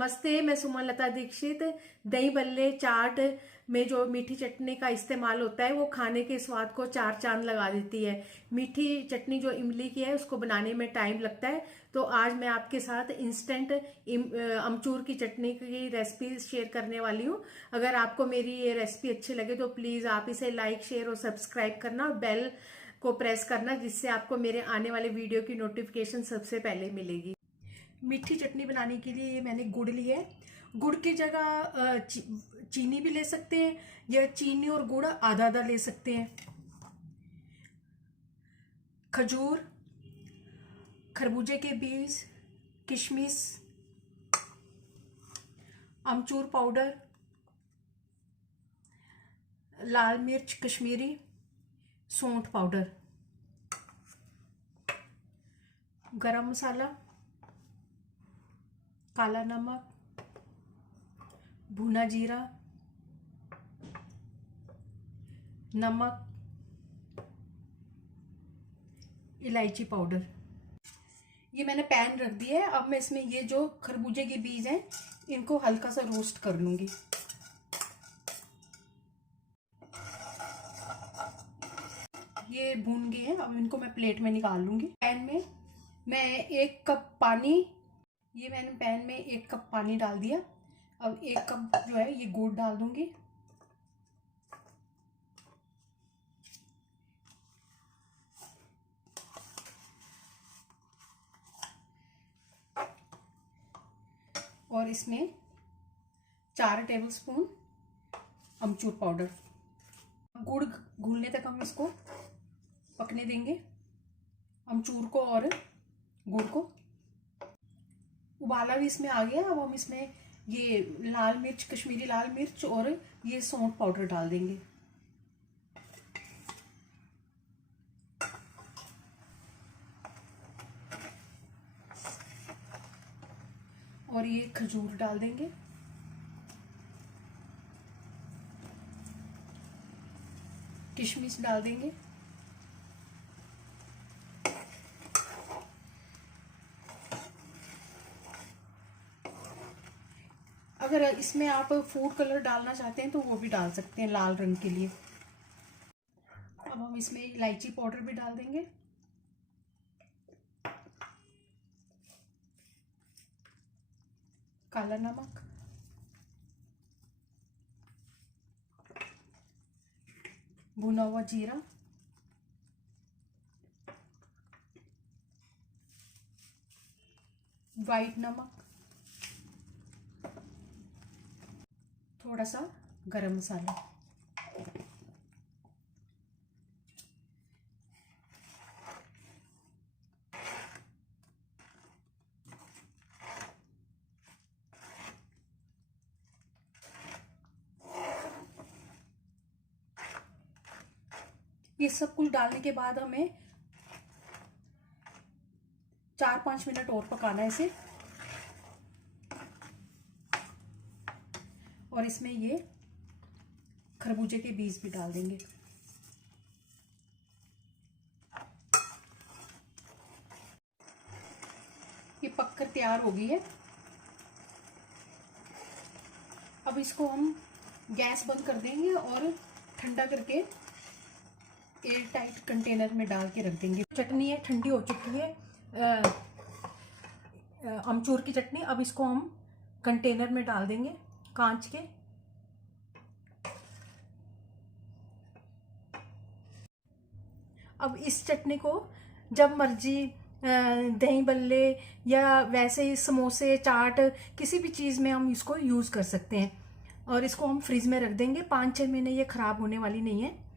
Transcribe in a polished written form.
नमस्ते, मैं सुमनलता दीक्षित। दही बल्ले चाट में जो मीठी चटनी का इस्तेमाल होता है वो खाने के स्वाद को चार चांद लगा देती है। मीठी चटनी जो इमली की है उसको बनाने में टाइम लगता है, तो आज मैं आपके साथ इंस्टेंट अमचूर की चटनी की रेसिपी शेयर करने वाली हूँ। अगर आपको मेरी ये रेसिपी अच्छी लगे तो प्लीज़ आप इसे लाइक, शेयर और सब्सक्राइब करना और बेल को प्रेस करना, जिससे आपको मेरे आने वाले वीडियो की नोटिफिकेशन सबसे पहले मिलेगी। मीठी चटनी बनाने के लिए ये मैंने गुड़ ली है। गुड़ की जगह चीनी भी ले सकते हैं या चीनी और गुड़ आधा आधा ले सकते हैं। खजूर, खरबूजे के बीज, किशमिश, अमचूर पाउडर, लाल मिर्च कश्मीरी, सौंठ पाउडर, गरम मसाला, काला नमक, भुना जीरा, नमक, इलायची पाउडर। ये मैंने पैन रख दिया है। अब मैं इसमें ये जो खरबूजे के बीज हैं इनको हल्का सा रोस्ट कर लूंगी। ये भून गए हैं, अब इनको मैं प्लेट में निकाल लूंगी। पैन में मैं 1 कप पानी, ये मैंने पैन में 1 कप पानी डाल दिया। अब 1 कप जो है ये गुड़ डाल दूंगी। और इसमें 4 टेबलस्पून अमचूर पाउडर। गुड़ घुलने तक हम इसको पकने देंगे, अमचूर को और गुड़ को। उबाला भी इसमें आ गया। अब हम इसमें ये लाल मिर्च, कश्मीरी लाल मिर्च और ये सौंठ पाउडर डाल देंगे। और ये खजूर डाल देंगे। किशमिश डाल देंगे। अगर इसमें आप फूड कलर डालना चाहते हैं तो वो भी डाल सकते हैं लाल रंग के लिए। अब हम इसमें इलायची पाउडर भी डाल देंगे। काला नमक, भुना हुआ जीरा, वाइट नमक, थोड़ा सा गरम मसाला। ये सब कुछ डालने के बाद हमें 4-5 मिनट और पकाना है इसे। और इसमें ये खरबूजे के बीज भी डाल देंगे। ये पककर तैयार हो गई है। अब इसको हम गैस बंद कर देंगे और ठंडा करके एयर टाइट कंटेनर में डाल के रख देंगे। चटनी है ठंडी हो चुकी है, अमचूर की चटनी। अब इसको हम कंटेनर में डाल देंगे कांच के। अब इस चटनी को जब मर्जी दही बल्ले या वैसे ही समोसे, चाट, किसी भी चीज़ में हम इसको यूज़ कर सकते हैं। और इसको हम फ्रिज में रख देंगे। 5-6 महीने ये ख़राब होने वाली नहीं है।